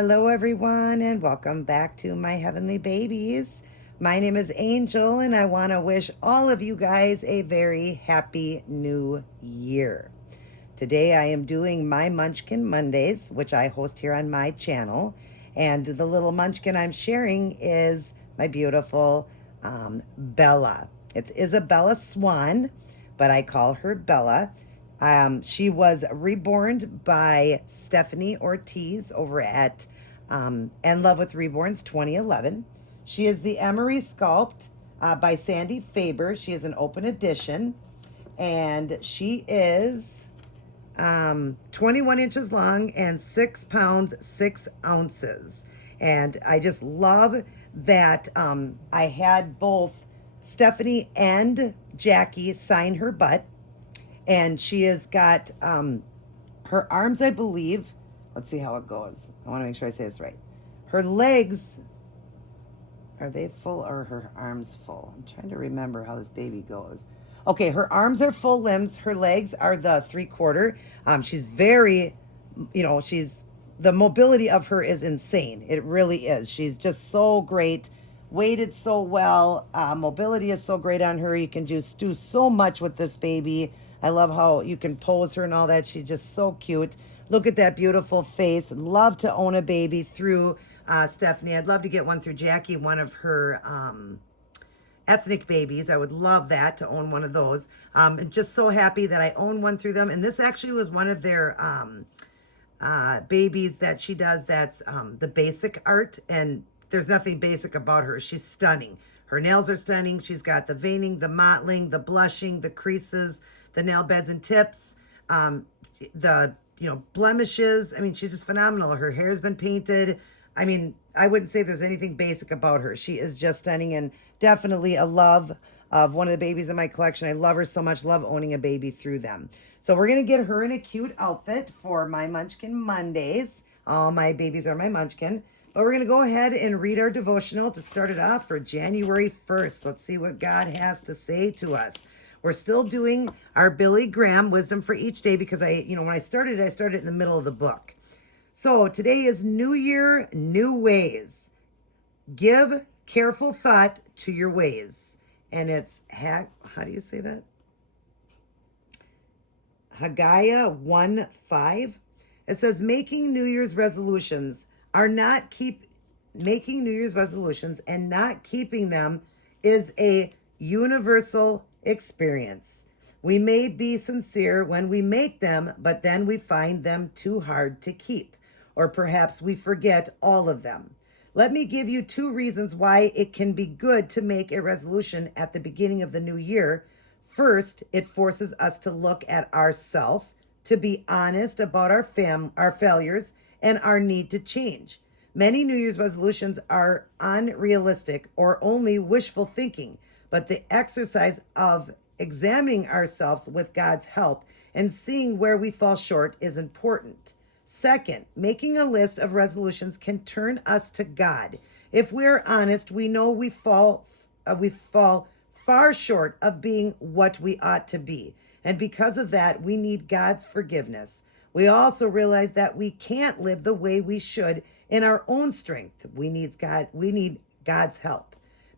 Hello, everyone, and welcome back to my heavenly babies. My name is Angel, and I want to wish all of you guys a very happy new year. Today, I am doing my Munchkin Mondays, which I host here on my channel. And the little munchkin I'm sharing is my beautiful Bella. It's Isabella Swan, but I call her Bella. She was reborn by Stephanie Ortiz over at And Love with Reborns 2011. She is the Emory sculpt by Sandy Faber. She is an open edition, and she is 21 inches long and 6 pounds, 6 ounces. And I just love that I had both Stephanie and Jackie sign her butt. And she has got her arms, I believe. Let's see how it goes. I want to make sure I say this right. Her legs, are they full or her arms full? I'm trying to remember how this baby goes. Okay, her arms are full limbs. Her legs are the 3/4. She's very, the mobility of her is insane. It really is. She's just so great. Weighted so well. Mobility is so great on her. You can just do so much with this baby. I love how you can pose her and all that. She's just so cute. Look at that beautiful face. Love to own a baby through Stephanie. I'd love to get one through Jackie, one of her ethnic babies. I would love that, to own one of those. I'm just so happy that I own one through them. And this actually was one of their babies that she does. That's the basic art. And there's nothing basic about her. She's stunning. Her nails are stunning. She's got the veining, the mottling, the blushing, the creases, the nail beds and tips, the blemishes. I mean, she's just phenomenal. Her hair's been painted. I mean, I wouldn't say there's anything basic about her. She is just stunning, and definitely a love of one of the babies in my collection. I love her so much. Love owning a baby through them. So we're going to get her in a cute outfit for my Munchkin Mondays. All my babies are my Munchkin. But we're going to go ahead and read our devotional to start it off for January 1st. Let's see what God has to say to us. We're still doing our Billy Graham Wisdom for Each Day because when I started in the middle of the book. So today is New Year, New Ways. Give careful thought to your ways. And it's, how do you say that? Haggai 1:5. It says, making New Year's resolutions and not keeping them is a universal experience. We may be sincere when we make them, but then we find them too hard to keep, or perhaps we forget all of them. Let me give you 2 reasons why it can be good to make a resolution at the beginning of the new year. First, it forces us to look at ourselves, to be honest about our failures and our need to change. Many New Year's resolutions are unrealistic or only wishful thinking, but the exercise of examining ourselves with God's help and seeing where we fall short is important. Second, making a list of resolutions can turn us to God. If we're honest, we know we fall far short of being what we ought to be. And because of that, we need God's forgiveness. We also realize that we can't live the way we should in our own strength. We need God's help.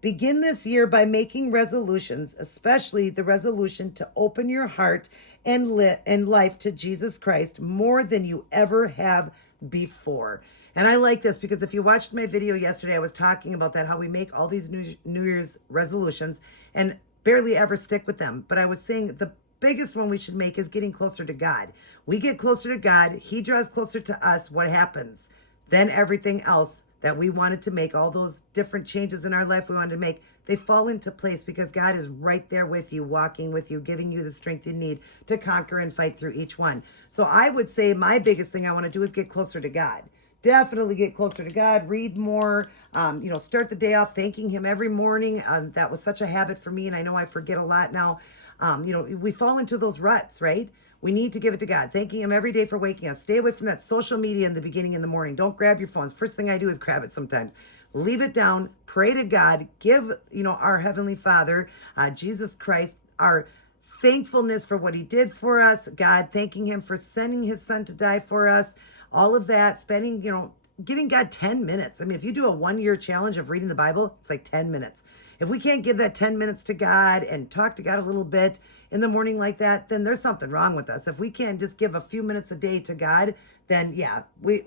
Begin this year by making resolutions, especially the resolution to open your heart and life to Jesus Christ more than you ever have before. And I like this because if you watched my video yesterday, I was talking about that, how we make all these New Year's resolutions and barely ever stick with them. But I was saying the biggest one we should make is getting closer to God. We get closer to God. He draws closer to us. What happens? Then everything else that we wanted to make, all those different changes in our life we wanted to make, they fall into place because God is right there with you, walking with you, giving you the strength you need to conquer and fight through each one. So I would say my biggest thing I want to do is get closer to God. Definitely get closer to God, read more, start the day off thanking him every morning. That was such a habit for me, and I know I forget a lot now. We fall into those ruts, right? We need to give it to God, thanking him every day for waking us. Stay away from that social media in the beginning in the morning. Don't grab your phones. First thing I do is grab it sometimes. Leave it down, pray to God, give, our Heavenly Father, Jesus Christ, our thankfulness for what he did for us. God, thanking him for sending his son to die for us. All of that, spending, giving God 10 minutes. I mean, if you do a 1-year challenge of reading the Bible, it's like 10 minutes. If we can't give that 10 minutes to God and talk to God a little bit in the morning like that, then there's something wrong with us. If we can't just give a few minutes a day to God, then yeah, we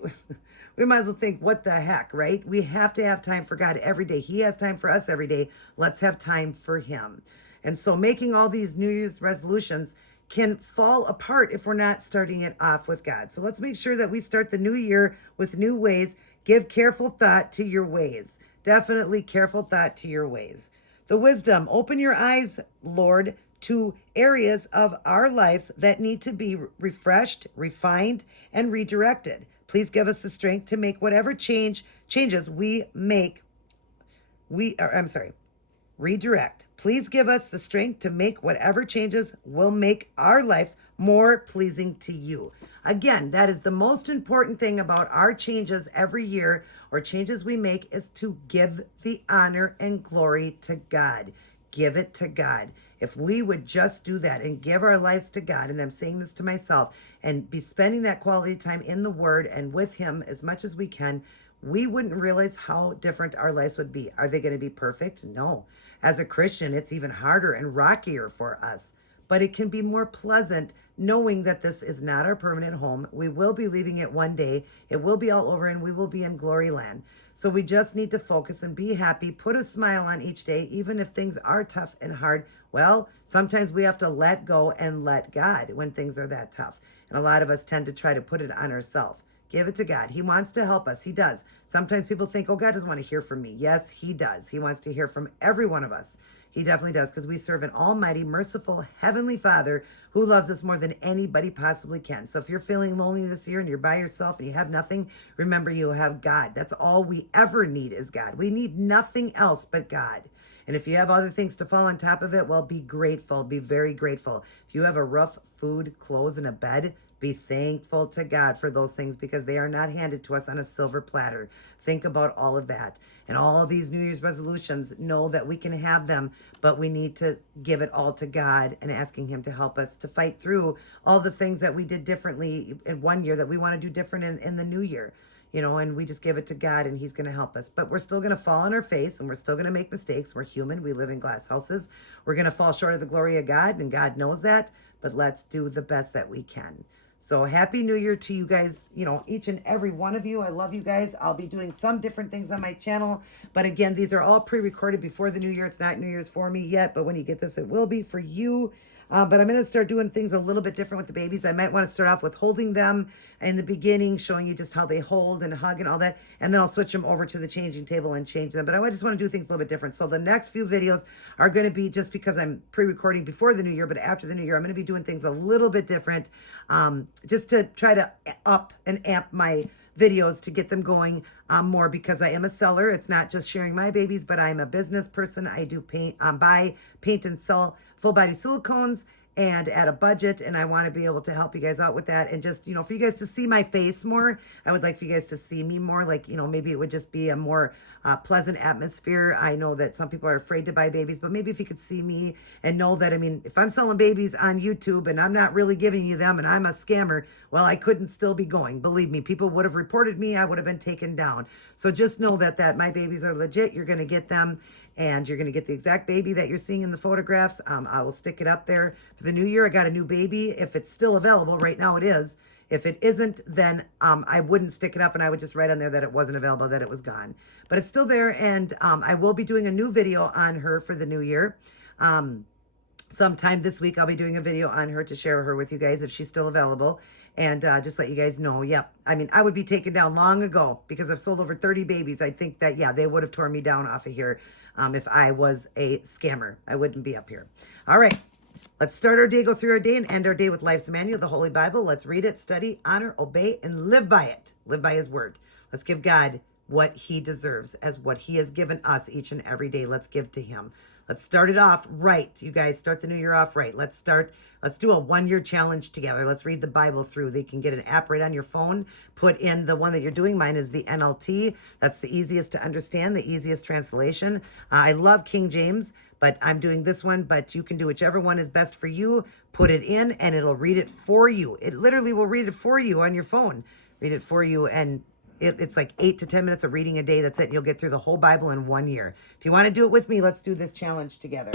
we might as well think, what the heck, right? We have to have time for God every day. He has time for us every day. Let's have time for him. And so making all these New Year's resolutions can fall apart if we're not starting it off with God. So let's make sure that we start the new year with new ways. Give careful thought to your ways. Definitely careful thought to your ways. The wisdom, open your eyes, Lord, to areas of our lives that need to be refreshed, refined, and redirected. Please give us the strength to make whatever changes we make. Redirect. Please give us the strength to make whatever changes will make our lives more pleasing to you. Again, that is the most important thing about our changes every year, or changes we make, is to give the honor and glory to God. Give it to God. If we would just do that and give our lives to God, and I'm saying this to myself, and be spending that quality time in the Word and with him as much as we can, we wouldn't realize how different our lives would be. Are they going to be perfect? No. As a Christian, it's even harder and rockier for us. But it can be more pleasant knowing that this is not our permanent home. We will be leaving it one day. It will be all over and we will be in glory land. So we just need to focus and be happy. Put a smile on each day, even if things are tough and hard. Well, sometimes we have to let go and let God when things are that tough. And a lot of us tend to try to put it on ourselves. Give it to God. He wants to help us. He does. Sometimes people think, oh, God doesn't want to hear from me. Yes, he does. He wants to hear from every one of us. He definitely does, because we serve an almighty, merciful, heavenly Father who loves us more than anybody possibly can. So if you're feeling lonely this year and you're by yourself and you have nothing, remember you have God. That's all we ever need is God. We need nothing else but God. And if you have other things to fall on top of it, well, be grateful. Be very grateful. If you have a roof, food, clothes, and a bed, be thankful to God for those things, because they are not handed to us on a silver platter. Think about all of that. And all of these New Year's resolutions, know that we can have them, but we need to give it all to God and asking him to help us to fight through all the things that we did differently in one year that we want to do different in the new year. And we just give it to God and he's going to help us. But we're still going to fall on our face and we're still going to make mistakes. We're human. We live in glass houses. We're going to fall short of the glory of God, and God knows that. But let's do the best that we can. So happy New Year to you guys, each and every one of you. I love you guys. I'll be doing some different things on my channel. But again, these are all pre-recorded before the new year. It's not New Year's for me yet, but when you get this, it will be for you. But I'm going to start doing things a little bit different with the babies. I might want to start off with holding them in the beginning, showing you just how they hold and hug and all that. And then I'll switch them over to the changing table and change them. But I just want to do things a little bit different. So the next few videos are going to be, just because I'm pre-recording before the new year, but after the new year, I'm going to be doing things a little bit different, just to try to up and amp my videos to get them going more, because I am a seller. It's not just sharing my babies, but I'm a business person. I do buy, paint, and sell full body silicones, and at a budget, and I want to be able to help you guys out with that. And just, for you guys to see my face more, I would like for you guys to see me more. Like, maybe it would just be a more pleasant atmosphere. I know that some people are afraid to buy babies, but maybe if you could see me and know that, if I'm selling babies on YouTube and I'm not really giving you them and I'm a scammer, well, I couldn't still be going. Believe me, people would have reported me. I would have been taken down. So just know that my babies are legit. You're going to get them. And you're going to get the exact baby that you're seeing in the photographs. I will stick it up there for the new year. I got a new baby. If it's still available, right now it is. If it isn't, then I wouldn't stick it up, and I would just write on there that it wasn't available, that it was gone. But it's still there, and I will be doing a new video on her for the new year. Sometime this week, I'll be doing a video on her to share her with you guys if she's still available. And just let you guys know, yep. I would be taken down long ago because I've sold over 30 babies. I think that, yeah, they would have torn me down off of here if I was a scammer. I wouldn't be up here. All right. Let's start our day, go through our day, and end our day with Life's Manual, the Holy Bible. Let's read it, study, honor, obey, and live by it. Live by his word. Let's give God what he deserves as what he has given us each and every day. Let's give to him. Let's start it off right. You guys start the new year off right. Let's do a 1-year challenge together. Let's read the Bible through. They can get an app right on your phone. Put in the one that you're doing. Mine is the NLT. That's the easiest to understand, the easiest translation. I love King James, but I'm doing this one, but you can do whichever one is best for you. Put it in and it'll read it for you. It literally will read it for you on your phone. Read it for you, and It's like 8 to 10 minutes of reading a day. That's it. You'll get through the whole Bible in 1 year. If you want to do it with me, let's do this challenge together.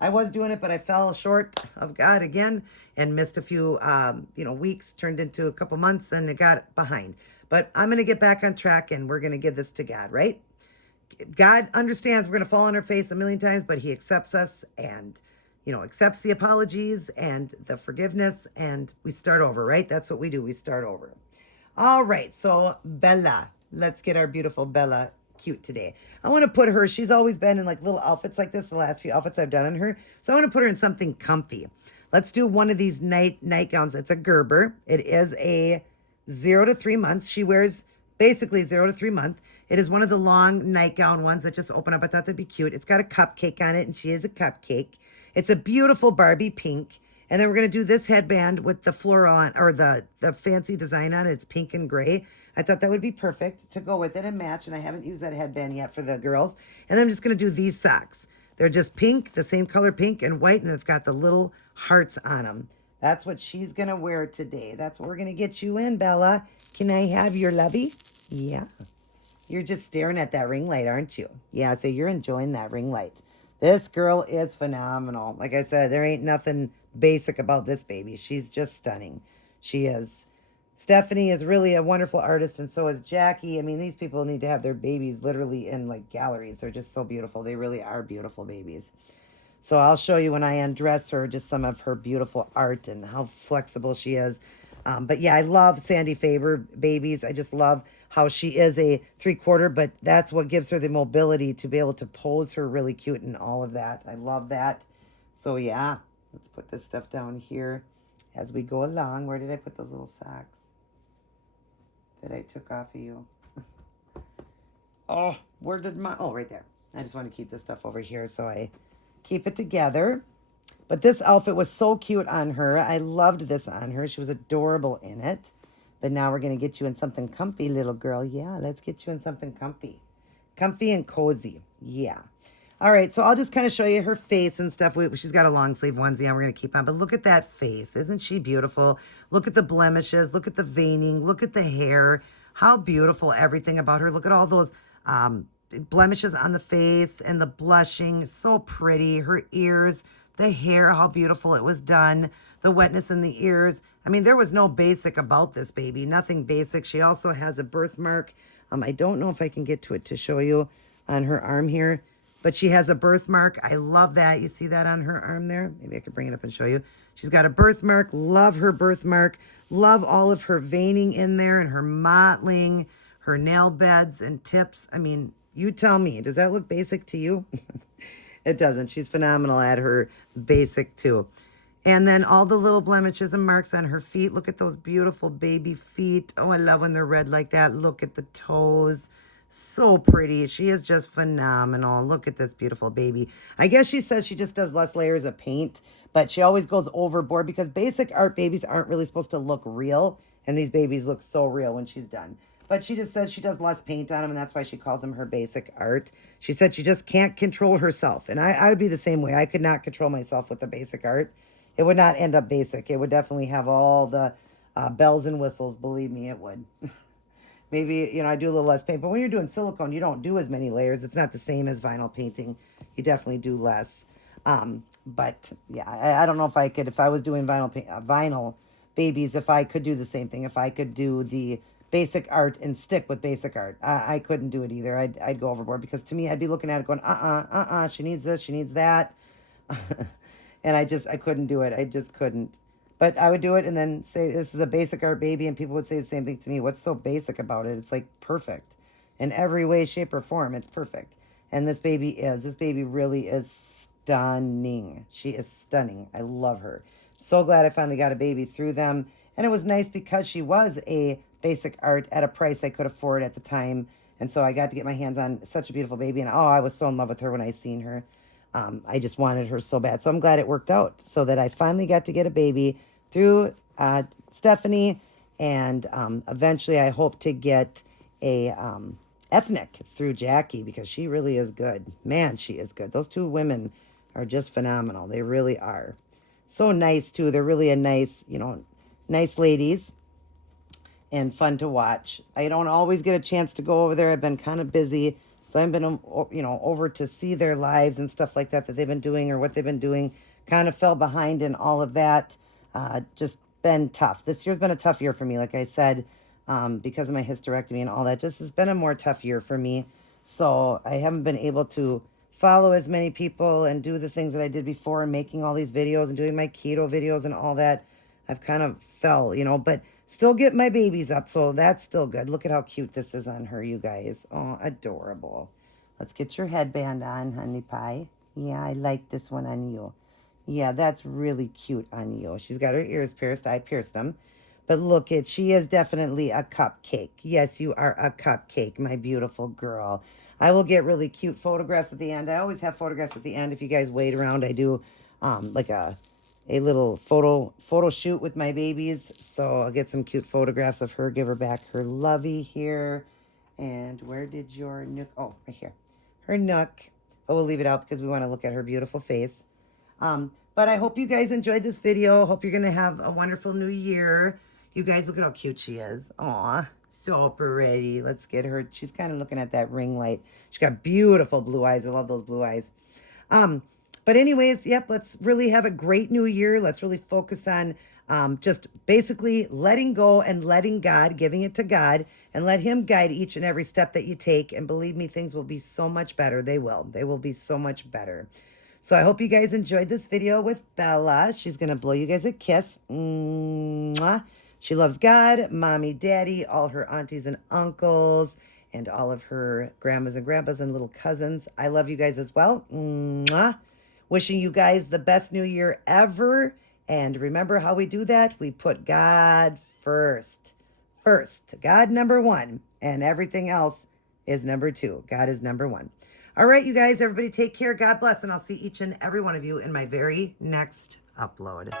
I was doing it, but I fell short of God again and missed a few, weeks, turned into a couple months, and it got behind. But I'm going to get back on track, and we're going to give this to God, right? God understands we're going to fall on our face a million times, but he accepts us and, accepts the apologies and the forgiveness, and we start over, right? That's what we do. We start over. All right. So Bella, let's get our beautiful Bella cute today. I want to put her, she's always been in like little outfits like this, the last few outfits I've done on her. So I want to put her in something comfy. Let's do one of these nightgowns. It's a Gerber. It is a 0 to 3 months. She wears basically 0 to 3 months. It is one of the long nightgown ones that just open up. I thought that'd be cute. It's got a cupcake on it, and she is a cupcake. It's a beautiful Barbie pink. And then we're going to do this headband with the floral on, or the fancy design on it. It's pink and gray. I thought that would be perfect to go with it and match. And I haven't used that headband yet for the girls. And then I'm just going to do these socks. They're just pink, the same color pink and white. And they've got the little hearts on them. That's what she's going to wear today. That's what we're going to get you in, Bella. Can I have your lovey? Yeah. You're just staring at that ring light, aren't you? Yeah, so you're enjoying that ring light. This girl is phenomenal. Like I said, there ain't nothing basic about this baby. She's just stunning. She is. Stephanie is really a wonderful artist, and so is Jackie. I mean, these people need to have their babies literally in like galleries. They're just so beautiful. They really are beautiful babies. So I'll show you when I undress her just some of her beautiful art and how flexible she is. But yeah, I love Sandy Faber babies. I just love how she is a 3/4, but that's what gives her the mobility to be able to pose her really cute and all of that. I love that. So yeah, let's put this stuff down here as we go along. Where did I put those little socks that I took off of you? Oh, where did my, oh, right there. I just want to keep this stuff over here so I keep it together. But this outfit was so cute on her. I loved this on her. She was adorable in it. But now we're going to get you in something comfy, little girl. Yeah, let's get you in something comfy. Comfy and cozy. Yeah. All right, so I'll just kind of show you her face and stuff. She's got a long sleeve onesie and we're going to keep on. But look at that face. Isn't she beautiful? Look at the blemishes. Look at the veining. Look at the hair. How beautiful everything about her. Look at all those blemishes on the face and the blushing. So pretty. Her ears. The hair, how beautiful it was done. The wetness in the ears. I mean, there was no basic about this baby. Nothing basic. She also has a birthmark. I don't know if I can get to it to show you on her arm here. But she has a birthmark. I love that. You see that on her arm there? Maybe I could bring it up and show you. She's got a birthmark. Love her birthmark. Love all of her veining in there and her mottling, her nail beds and tips. I mean, you tell me. Does that look basic to you? It doesn't. She's phenomenal at her basic too. And then all the little blemishes and marks on her feet. Look at those beautiful baby feet. Oh, I love when they're red like that. Look at the toes. So pretty. She is just phenomenal. Look at this beautiful baby. I guess she says she just does less layers of paint, but she always goes overboard because basic art babies aren't really supposed to look real. And these babies look so real when she's done. But she just says she does less paint on them, and that's why she calls them her basic art. She said she just can't control herself. And I would be the same way. I could not control myself with the basic art. It would not end up basic. It would definitely have all the bells and whistles. Believe me, it would. Maybe, I do a little less paint. But when you're doing silicone, you don't do as many layers. It's not the same as vinyl painting. You definitely do less. But, yeah, I don't know if I could, if I was doing vinyl babies, if I could do the same thing. If I could do the basic art and stick with basic art. I couldn't do it either. I'd go overboard because to me, I'd be looking at it going, she needs this, she needs that. And I couldn't do it. I just couldn't. But I would do it and then say, this is a basic art baby. And people would say the same thing to me. What's so basic about it? It's like perfect. In every way, shape, or form, it's perfect. And this baby is. This baby really is stunning. She is stunning. I love her. So glad I finally got a baby through them. And it was nice because she was a basic art at a price I could afford at the time. And so I got to get my hands on such a beautiful baby. And I was so in love with her when I seen her. I just wanted her so bad. So I'm glad it worked out so that I finally got to get a baby through Stephanie. And eventually I hope to get a ethnic through Jackie because she really is good. Man, she is good. Those two women are just phenomenal. They really are. So nice too. They're really a nice, nice ladies. and fun to watch. I don't always get a chance to go over there. I've been kind of busy. So I've been, over to see their lives and stuff like that they've been doing or what they've been doing. Kind of fell behind in all of that. Just been tough. This year's been a tough year for me, like I said, because of my hysterectomy and all that. Just has been a more tough year for me. So I haven't been able to follow as many people and do the things that I did before and making all these videos and doing my keto videos and all that. I've kind of fell, but still get my babies up. So that's still good. Look at how cute this is on her, you guys. Oh, adorable. Let's get your headband on, honey pie. Yeah, I like this one on you. Yeah, that's really cute on you. She's got her ears pierced. I pierced them. But look she is definitely a cupcake. Yes, you are a cupcake, my beautiful girl. I will get really cute photographs at the end. I always have photographs at the end. If you guys wait around, I do like a little photo shoot with my babies. So I'll get some cute photographs of her, give her back her lovey here. And where did your nook? Oh, right here. Her nook. But we'll leave it out because we want to look at her beautiful face. But I hope you guys enjoyed this video. Hope you're going to have a wonderful new year. You guys, look at how cute she is. Aw, so pretty. Let's get her. She's kind of looking at that ring light. She's got beautiful blue eyes. I love those blue eyes. But anyways, yep, let's really have a great new year. Let's really focus on just basically letting go and letting God, giving it to God, and let him guide each and every step that you take. And believe me, things will be so much better. They will. They will be so much better. So I hope you guys enjoyed this video with Bella. She's going to blow you guys a kiss. Mwah. She loves God, mommy, daddy, all her aunties and uncles, and all of her grandmas and grandpas and little cousins. I love you guys as well. Mwah. Wishing you guys the best new year ever. And remember how we do that? We put God first. First. God number one. And everything else is number two. God is number one. All right, you guys, everybody take care. God bless. And I'll see each and every one of you in my very next upload.